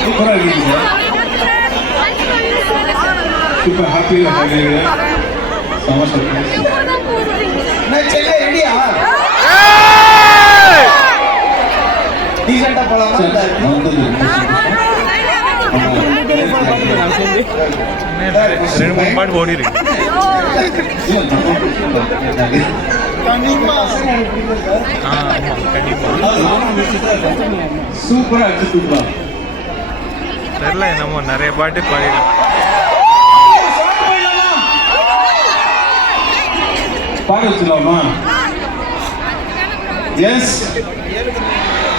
சூப்பரா இருக்கீங்க சூப்பர் ஹாப்பியா இருக்கீங்க சமோசா நான் செல்ல ரெடியா டீசெண்டா போலாமா ரெண்டு மூணு பாட்டு ஓடி இருக்கு சூப்பரா இருக்கு சூப்பரா தெரியல நம்ம நிறைய பாட்டு பாடிடலாம் பாட வச்சுலாமா yes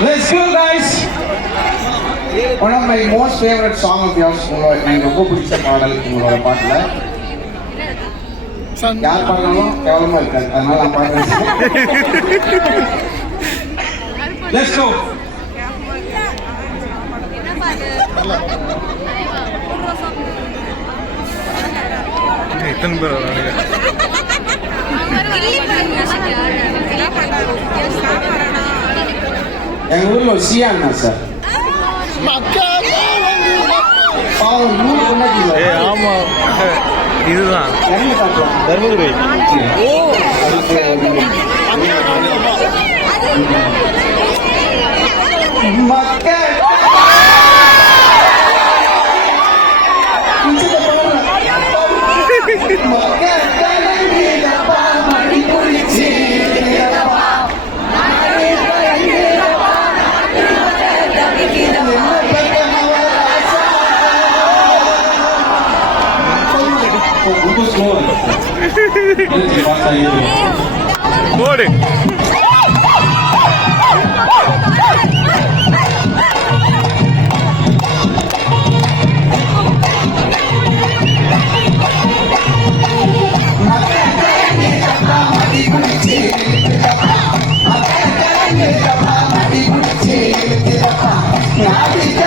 let's go guys one of my most favorite song of yours எனக்கு ரொம்ப பிடிச்ச பாடல் உங்களோட பாட்டுல யார் பாடலும் கேவலமா இருக்காது அதனால நான் பாடுறேன் லெட்ஸ் கோ இத்தனை பேர் வரானுங்க எங்க ஊர்ல ஒரு சியா அண்ணா சார் ஆமா இதுதான் தர்மபுரி ரொம்ப ஸ்லோவா போடு Yeah.